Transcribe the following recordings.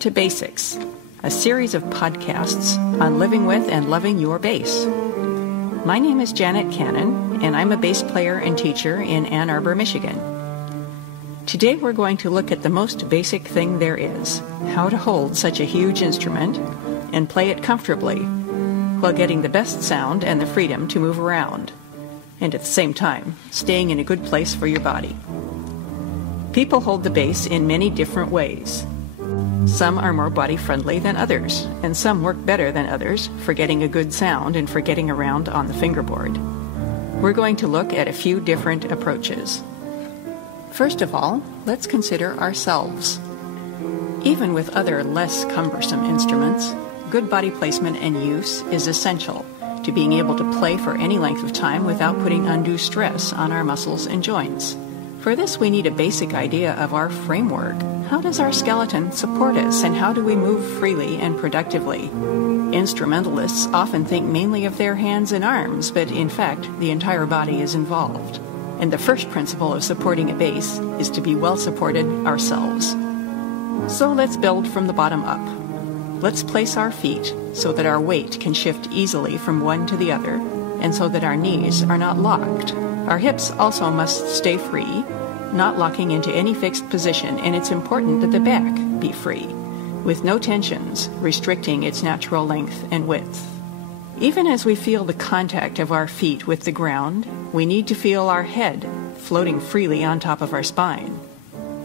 to Bassics, a series of podcasts on living with and loving your bass. My name is Janet Cannon, and I'm a bass player and teacher in Ann Arbor, Michigan. Today we're going to look at the most basic thing there is, how to hold such a huge instrument and play it comfortably while getting the best sound and the freedom to move around, and at the same time, staying in a good place for your body. People hold the bass in many different ways. Some are more body-friendly than others, and some work better than others for getting a good sound and for getting around on the fingerboard. We're going to look at a few different approaches. First of all, let's consider ourselves. Even with other less cumbersome instruments, good body placement and use is essential to being able to play for any length of time without putting undue stress on our muscles and joints. For this, we need a basic idea of our framework. How does our skeleton support us, and how do we move freely and productively? Instrumentalists often think mainly of their hands and arms, but in fact, the entire body is involved. And the first principle of supporting a bass is to be well supported ourselves. So let's build from the bottom up. Let's place our feet so that our weight can shift easily from one to the other, and so that our knees are not locked. Our hips also must stay free, not locking into any fixed position, and it's important that the back be free, with no tensions restricting its natural length and width. Even as we feel the contact of our feet with the ground, we need to feel our head floating freely on top of our spine.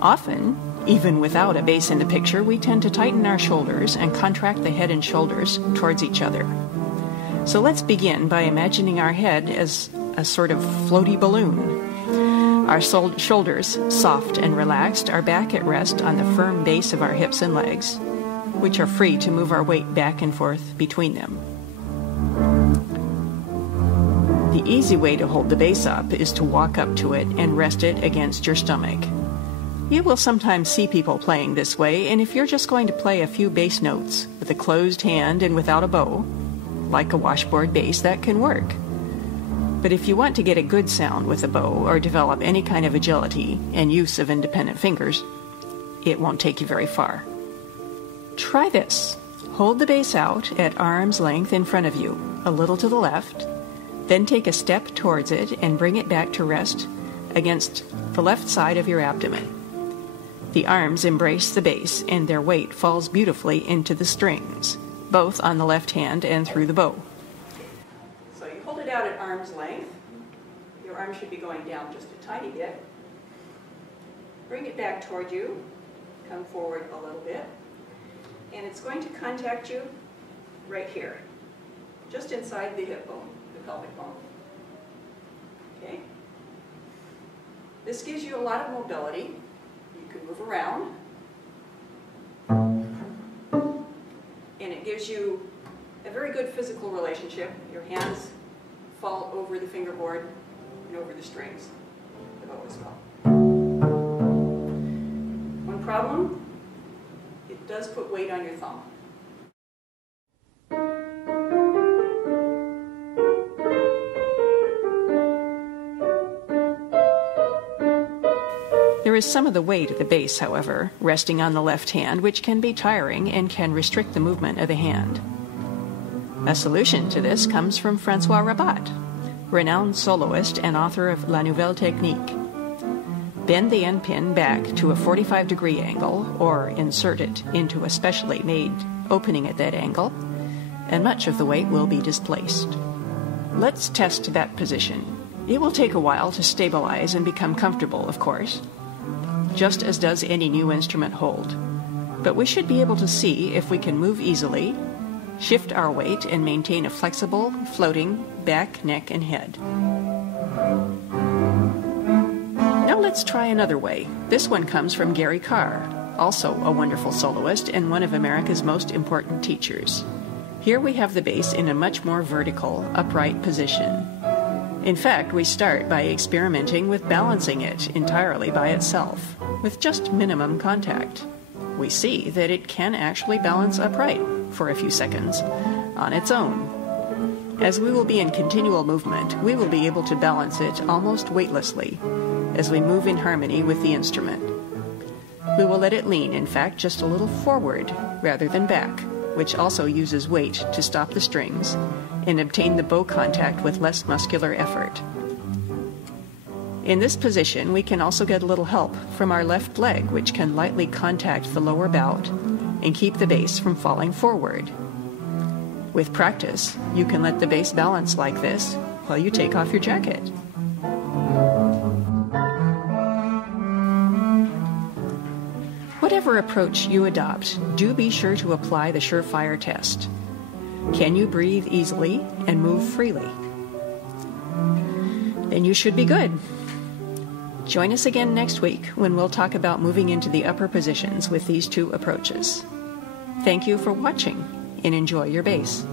Often, even without a bass in the picture, we tend to tighten our shoulders and contract the head and shoulders towards each other. So let's begin by imagining our head as a sort of floaty balloon. Our shoulders soft and relaxed, our back at rest on the firm base of our hips and legs, which are free to move our weight back and forth between them. The easy way to hold the bass up is to walk up to it and rest it against your stomach. You will sometimes see people playing this way, and if you're just going to play a few bass notes with a closed hand and without a bow, like a washboard bass, that can work. But if you want to get a good sound with a bow or develop any kind of agility and use of independent fingers, it won't take you very far. Try this. Hold the bass out at arm's length in front of you, a little to the left, then take a step towards it and bring it back to rest against the left side of your abdomen. The arms embrace the bass and their weight falls beautifully into the strings, both on the left hand and through the bow. So you hold it out at arm's length. Your arm should be going down just a tiny bit. Bring it back toward you. Come forward a little bit. And it's going to contact you right here, just inside the hip bone, the pelvic bone. Okay? This gives you a lot of mobility. You can move around. And it gives you a very good physical relationship. Your hands fall over the fingerboard and over the strings, the bow as well. One problem, it does put weight on your thumb. There is some of the weight of the bass, however, resting on the left hand, which can be tiring and can restrict the movement of the hand. A solution to this comes from Francois Rabat, renowned soloist and author of La Nouvelle Technique. Bend the end pin back to a 45-degree angle, or insert it into a specially made opening at that angle, and much of the weight will be displaced. Let's test that position. It will take a while to stabilize and become comfortable, of course, just as does any new instrument hold. But we should be able to see if we can move easily, shift our weight, and maintain a flexible, floating back, neck, and head. Now let's try another way. This one comes from Gary Carr, also a wonderful soloist and one of America's most important teachers. Here we have the bass in a much more vertical, upright position. In fact, we start by experimenting with balancing it entirely by itself, with just minimum contact. We see that it can actually balance upright for a few seconds on its own. As we will be in continual movement, we will be able to balance it almost weightlessly as we move in harmony with the instrument. We will let it lean, in fact, just a little forward rather than back, which also uses weight to stop the strings and obtain the bow contact with less muscular effort. In this position, we can also get a little help from our left leg, which can lightly contact the lower bout and keep the bass from falling forward. With practice, you can let the bass balance like this while you take off your jacket. Whatever approach you adopt, do be sure to apply the surefire test. Can you breathe easily and move freely? Then you should be good. Join us again next week when we'll talk about moving into the upper positions with these two approaches. Thank you for watching and enjoy your bass.